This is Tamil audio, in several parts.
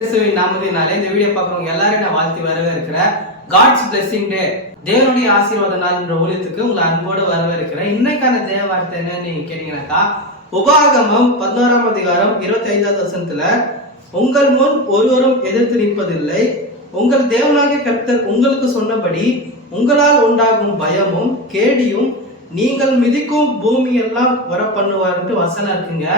நாமத்தினாலே இந்த வீடியோ பார்க்குறவங்க எல்லாரும் நான் வாழ்த்தி வரவேற்கிறேன். காட்ஸ் பிளெஸிங் டே, தேவனுடைய ஆசீர்வாத நாள் என்ற ஊழியத்துக்கு உங்களை அன்போடு வரவேற்கிறேன். இன்னைக்கான தேவ வார்த்தை என்னன்னு நீங்க கேட்டீங்கன்னாக்கா, உபாகமம் 11ஆம் அதிகாரம் 25வது வசனத்துல, உங்கள் முன் ஒருவரும் எதிர்த்து நிற்பதில்லை, உங்கள் தேவனாகிய கர்த்தர் உங்களுக்கு சொன்னபடி உங்களால் உண்டாகும் பயமும் கேடியும் நீங்கள் மிதிக்கும் பூமி எல்லாம் வர பண்ணுவார்ட்டு வசனம் இருக்குங்க.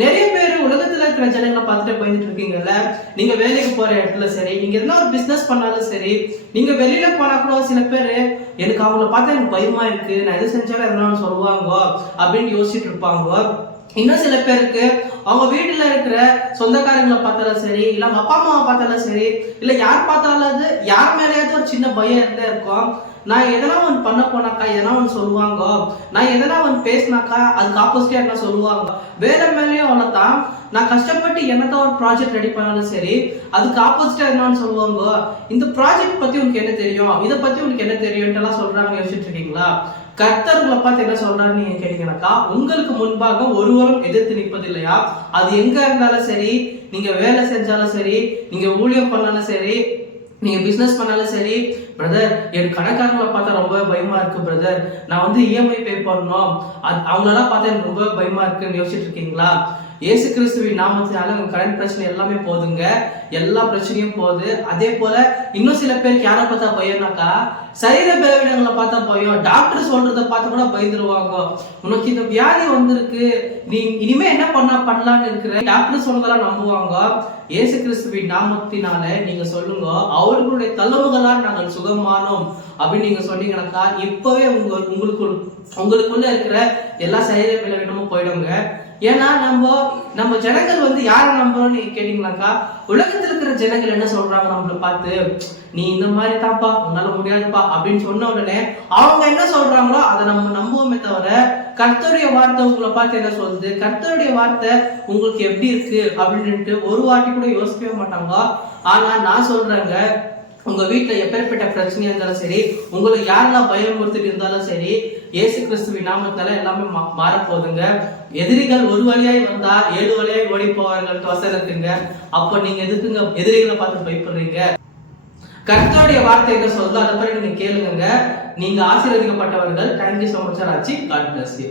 நிறைய பேர் உலகத்துல இருக்கிற ஜனங்களை பார்த்துட்டு போயிட்டு இருக்கீங்கல்ல. நீங்க வேலைக்கு போற இடத்துல சரி, நீங்க எதனா ஒரு பிசினஸ் பண்ணாலும் சரி, நீங்க வெளியில போனா கூட சில பேர் எனக்கு அவங்கள பார்த்தா எனக்கு பயமா இருக்கு, நான் எது செஞ்சாலும் எதனா சொல்லுவாங்க அப்படின்னு யோசிச்சுட்டு இருப்பாங்க. இன்னும் சில பேருக்கு அவங்க வீட்டுல இருக்கிற சொந்தக்காரங்களை பார்த்தாலும் சரி, இல்ல அவங்க அப்பா அம்மாவை பார்த்தாலும் சரி, இல்ல யார் பார்த்தாலும் அது யார் மேலேயாவது ஒரு சின்ன பயம் இருந்தே இருக்கும். நான் எதனா ஒன்று பண்ண போனாக்கா எதனா ஒன்று சொல்லுவாங்க, நான் எதனா ஒன்று பேசினாக்கா அதுக்கு ஆப்போசிட்டா என்ன சொல்லுவாங்க. வேற மேலேயும் அவ்வளோதான், நான் கஷ்டப்பட்டு என்னதான் ஒரு ப்ராஜெக்ட் ரெடி பண்ணாலும் சரி அதுக்கு ஆப்போசிட்டா என்னன்னு சொல்லுவாங்க. இந்த ப்ராஜெக்ட் பத்தி உனக்கு என்ன தெரியும், இதை பத்தி உனக்கு என்ன தெரியும் எல்லாம் சொல்றாங்க. யோசிச்சுட்டு இருக்கீங்களா? கர்த்தர் உங்களை பார்த்து என்ன சொல்றாருன்னு நீங்க கேட்டீங்கன்னாக்கா, உங்களுக்கு முன்பாக ஒருவரும் எதிர்த்து நிற்பது இல்லையா. அது எங்க இருந்தாலும் சரி, நீங்க வேலை செஞ்சாலும் சரி, நீங்க ஊழியம் பண்ணாலும் சரி, நீங்க பிசினஸ் பண்ணாலும் சரி. பிரதர், என் கணக்காரங்களை பார்த்தா ரொம்ப பயமா இருக்கு பிரதர், நான் இஎம்ஐ பே பண்ணணும், அவங்களெல்லாம் பார்த்தா எனக்கு ரொம்ப பயமா இருக்குன்னு யோசிச்சுட்டு இருக்கீங்களா? இயேசு கிறிஸ்துவின் நாமத்தினால உங்க கரண்ட் பிரச்சனை எல்லாமே போதுங்க, எல்லா பிரச்சனையும் போகுது. அதே போல இன்னும் சில பேருக்கு யாரை பார்த்தா பயம்னாக்கா, சரீர பலவீனங்களை பார்த்தா பயம், டாக்டர் சொல்றதை பார்த்து கூட பயந்துருவாங்க. உனக்கு இந்த வியாதி வந்திருக்கு, நீ இனிமே என்ன பண்ணலான்னு இருக்கிற, டாக்டர் சொல்றதெல்லாம் நம்புவாங்க. இயேசு கிறிஸ்துவின் நாமத்தினால நீங்க சொல்லுங்க, அவர்களுடைய தழும்புகளால் நாங்கள் சுகமானோம் அப்படின்னு நீங்க சொன்னீங்கன்னாக்கா, இப்பவே உங்களுக்குள்ள இருக்கிற எல்லா சரீர பலவீனமும் போயிடுங்க. ஏன்னா நம்ம ஜனங்கள் யாரை நம்புறோம் நீங்க கேட்டீங்கன்னாக்கா, உலகத்துல இருக்கிற ஜனங்கள் என்ன சொல்றாங்க நம்மளை பார்த்து, நீ இந்த மாதிரி தான்ப்பா, உன்னால முடியாதுப்பா அப்படின்னு சொன்ன உடனே அவங்க என்ன சொல்றாங்களோ அதை நம்ம நம்புவோமே தவிர, கர்த்தருடைய வார்த்தை உங்களை பார்த்து என்ன சொல்லுது, கர்த்தருடைய வார்த்தை உங்களுக்கு எப்படி இருக்கு அப்படின்ட்டு ஒரு வாட்டி கூட யோசிக்கவே மாட்டாங்க. ஆனா நான் சொல்றேங்க, உங்க வீட்டுல எப்பேற்பட்ட பிரச்சனையா இருந்தாலும் சரி, உங்களை யாரெல்லாம் பயமுறுத்திட்டு இருந்தாலும் சரி, இயேசு கிறிஸ்துவின் நாமத்தால எல்லாமே மாறப்போகுதுங்க. எதிரிகள் ஒரு வழியாய் வந்தா 7 வழியாய் ஓடி போவார்கள் வசனம் இருக்குங்க. அப்ப நீங்க எதுக்குங்க எதிரிகளை பார்த்து பயப்படுறீங்க? கர்த்தருடைய வார்த்தை என்ன சொல்லுதோ அதை பற்றி நீங்க கேளுங்க. நீங்க ஆசீர்வதிக்கப்பட்டவர்கள். தேங்க்யூ சோ மச் ஆச்சி. God bless you.